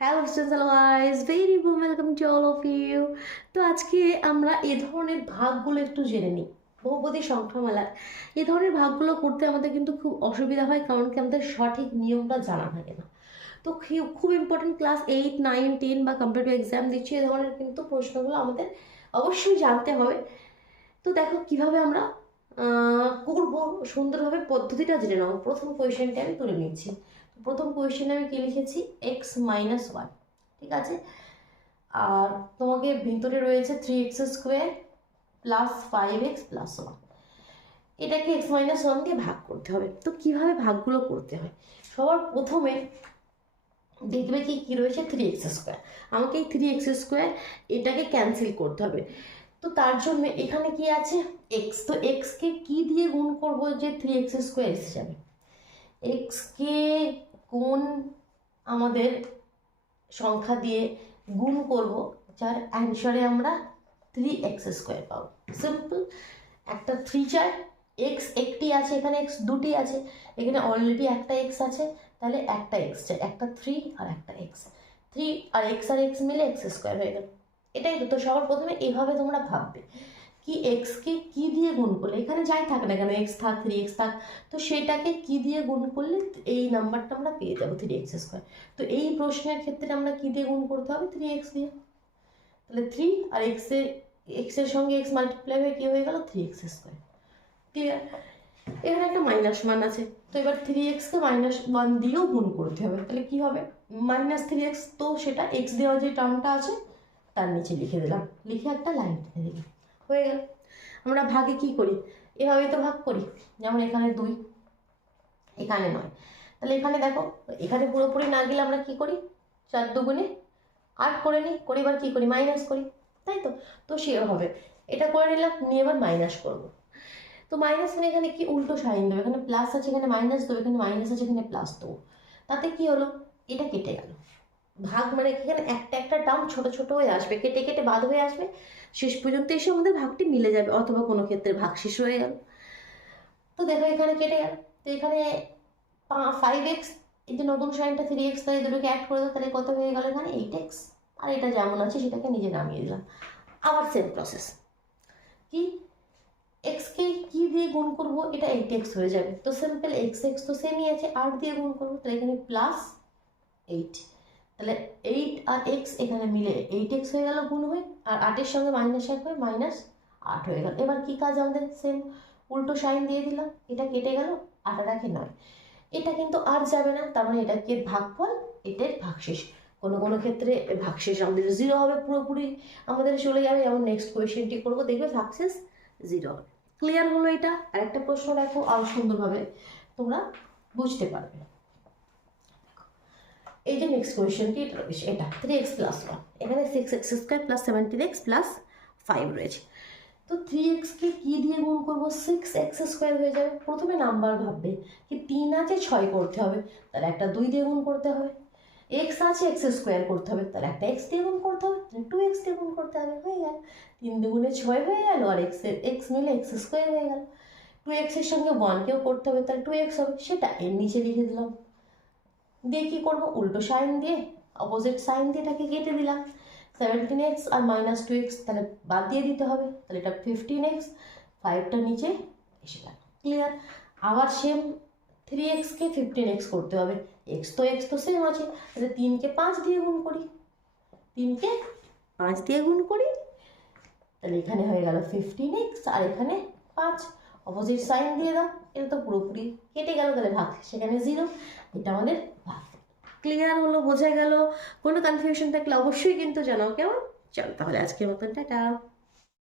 Hello hello guys very welcome to all of you তো আজকে আমরা এ ধরনের ভাগগুলো একটু জেনে নিই। বহুপদী সংখ্যামালার। এ ধরনের ভাগগুলো করতে আমাদের কিন্তু খুব অসুবিধা হয়, কারণ কি আমাদের সঠিক নিয়মটা জানা থাকে না। তো খুব important class eight nine ten বা কম্পিটিভ এক্সাম দিচ্ছি এ ধরনের কিন্তু প্রশ্নগুলো আমাদের অবশ্যই জানতে হবে। তো দেখো কীভাবে আমরা করব, সুন্দরভাবে পদ্ধতিটা জেনে নেব প্রথম কোয়েশ্চেনটা আমি তুলে নিচ্ছি। প্রথম কোয়েশ্চেনে আমি কি লিখেছি? এক্স মাইনাস ওয়ান ঠিক আছে? আর তোমাকে ভিতরে রয়েছে three x square plus five x plus one এটাকে এক্স মাইনাস ওয়ান দিয়ে ভাগ করতে হবে। তো কীভাবে ভাগগুলো করতে হয়? সবার প্রথমে দেখবে কি, কী রয়েছে? থ্রি এক্স স্কোয়ার আমাকে এই থ্রি এক্স স্কোয়ার এটাকে ক্যান্সেল করতে হবে। তো তার জন্য এখানে কি আছে? এক্স তো এক্সকে কি দিয়ে গুণ করব যে থ্রি এক্স স্কোয়ার এসে যাবে? এক্সকে কোন আমাদের সংখ্যা দিয়ে গুণ করব, যার অ্যান্সারে আমরা থ্রি এক্স স্কোয়ার পাবো। সিম্পল একটা থ্রি চার এক্স একটি আছে, এখানে এক্স দুটি আছে, এখানে অলরেডি একটা এক্স আছে, তাহলে একটা এক্স চাই একটা থ্রি আর একটা এক্স থ্রি আর এক্স আর এক্স মিলে এক্স স্কোয়ার হয়ে গেল। এটাই তো সবার প্রথমে, এভাবে তোমরা ভাববে। কি এক্সকে কি দিয়ে গুণ করলে? এখানে যাই থাক না কেন এক্স থাক থ্রি এক্স থাক, তো সেটাকে কি দিয়ে গুণ করলে এই নাম্বারটা আমরা পেয়ে যাব থ্রি এক্স স্কোয়ার তো এই প্রশ্নের ক্ষেত্রে আমরা কি দিয়ে গুণ করতে হবে? থ্রি এক্স দিয়ে। তাহলে থ্রি আর এক্সের এক্সের সঙ্গে এক্স মাল্টিপ্লাই হয়ে কী হয়ে গেল? থ্রি এক্স স্কোয়ার ক্লিয়ার এখানে একটা মাইনাস মান আছে। তো এবার থ্রি এক্সকে মাইনাস ওয়ান দিয়েও গুণ করতে হবে। তাহলে কী হবে? মাইনাস থ্রি এক্স তো সেটা এক্স দেওয়া যে টার্মটা আছে, তার নিচে লিখে দিলাম। লিখে একটা লাইন টেনে দিলাম। হয়ে গেল। আমরা ভাগে কি করি? এভাবেই তো ভাগ করি। যেমন এখানে দুই, এখানে নয়। তাহলে এখানে দেখো, এখানে পুরোপুরি না গেলে আমরা কি করি? চার দুগুণে আট করে নিই, করে এবার কী করি? মাইনাস করি। তাই তো? তো সে হবে। এটা করে নিলাম, নিয়ে এবার মাইনাস করব। তো মাইনাস মানে এখানে কি? উল্টো সাইন দেবো। এখানে প্লাস আছে, এখানে মাইনাস দেবো। এখানে মাইনাস আছে, এখানে প্লাস দেবো। তাতে কি হলো? এটা কেটে গেল। ভাগ মানে এখানে একটা একটা টার্ম ছোট ছোট হয়ে আসবে, কেটে কেটে বাদ হয়ে আসবে। শেষ পর্যন্ত এসে আমাদের ভাগটি মিলে যাবে, অথবা কোনো ক্ষেত্রে ভাগ শেষ হয়ে গেল। তো দেখো, এখানে কেটে গেল। তো এখানে ফাইভ এক্স এই যে নতুন সাইনটা থ্রি এক্স তাই দুটোকে অ্যাড করে দাও, তাহলে কত হয়ে গেল এখানে? এইট এক্স আর এটা যেমন আছে, সেটাকে নিজে নামিয়ে দিলাম। আবার সেম প্রসেস কি? এক্সকে কি দিয়ে গুণ করব? এটা এইট এক্স হয়ে যাবে। তো সিম্পল এক্স এক্স তো সেমই আছে। আট দিয়ে গুণ করব, তাহলে এখানে প্লাস এইট তাহলে এইট আর এক্স এখানে মিলে এইট এক্স হয়ে গেল গুণ হয়ে, আর আটের সঙ্গে মাইনাস এক হয়ে মাইনাস আট হয়ে গেল। এবার কি কাজ আমাদের? সেম উল্টো সাইন দিয়ে দিলাম। এটা কেটে গেল, আট আর নয়। এটা কিন্তু আর যাবে না, তার মানে এটাকে ভাগফল এটার ভাগশেষ। কোনো কোনো ক্ষেত্রে ভাগশেষ আমাদের জিরো হবে পুরোপুরি, আমাদের চলে যাবে। যেমন নেক্সট কোয়েশ্চেনটি করব, দেখবে ভাগশেষ জিরো ক্লিয়ার হলো এটা? আর একটা প্রশ্ন দেখো আরও সুন্দরভাবে তোমরা বুঝতে পারবে। এই যে নেক্সট কোয়েশ্চেনটি রয়েছে এটা থ্রি এক্স প্লাস ওয়ান এখানে six x square plus seventeen x plus five রয়েছে তো থ্রি এক্সকে কী দিয়ে গুণ করব? সিক্স এক্স স্কোয়ার হয়ে যাবে। প্রথমে নাম্বার ভাববে কি তিন আছে ছয় করতে হবে। তাহলে একটা দুই দিয়ে গুণ করতে হবে। এক্স আছে এক্স স্কোয়ার করতে হবে। তাহলে একটা এক্স দিয়ে গুণ করতে হবে। টু এক্স দিয়ে গুণ করতে হবে। হয়ে গেল। তিন দুগুণে ছয় হয়ে গেল আর এক্স এক্স মিলে এক্স স্কোয়ার হয়ে গেল। টু এক্সের সঙ্গে ওয়ানকেও করতে হবে। তাহলে টু এক্স হবে। সেটা এর নিচে লিখে দিলাম। দিয়ে কী করব? উল্টো সাইন দিয়ে অপোজিট সাইন দিয়ে এটাকে কেটে দিলাম। সেভেন্টিন এক্স আর মাইনাস টু এক্স তাহলে বাদ দিয়ে দিতে হবে। তাহলে এটা ফিফটিন এক্স ফাইভটা নিচে এসে গেল। ক্লিয়ার আবার সেম থ্রি এক্সকে ফিফটিন এক্স করতে হবে। এক্স তো এক্স তো সেম আছে। তাহলে তিনকে পাঁচ দিয়ে গুণ করি। তিনকে পাঁচ দিয়ে গুণ করি। তাহলে এখানে হয়ে গেল ফিফটিন এক্স আর এখানে পাঁচ। অপোজিট সাইন দিয়ে দাও, এটা তো পুরোপুরি কেটে গেল, তাহলে ভাগ সেখানে জিরো এটা আমাদের ভাগ। ক্লিয়ার হলো, বোঝা গেল, কোনো কনফিউশন থাকলে অবশ্যই কিন্তু জানাও, কেমন? চলো তাহলে আজকের মতন, টাটা।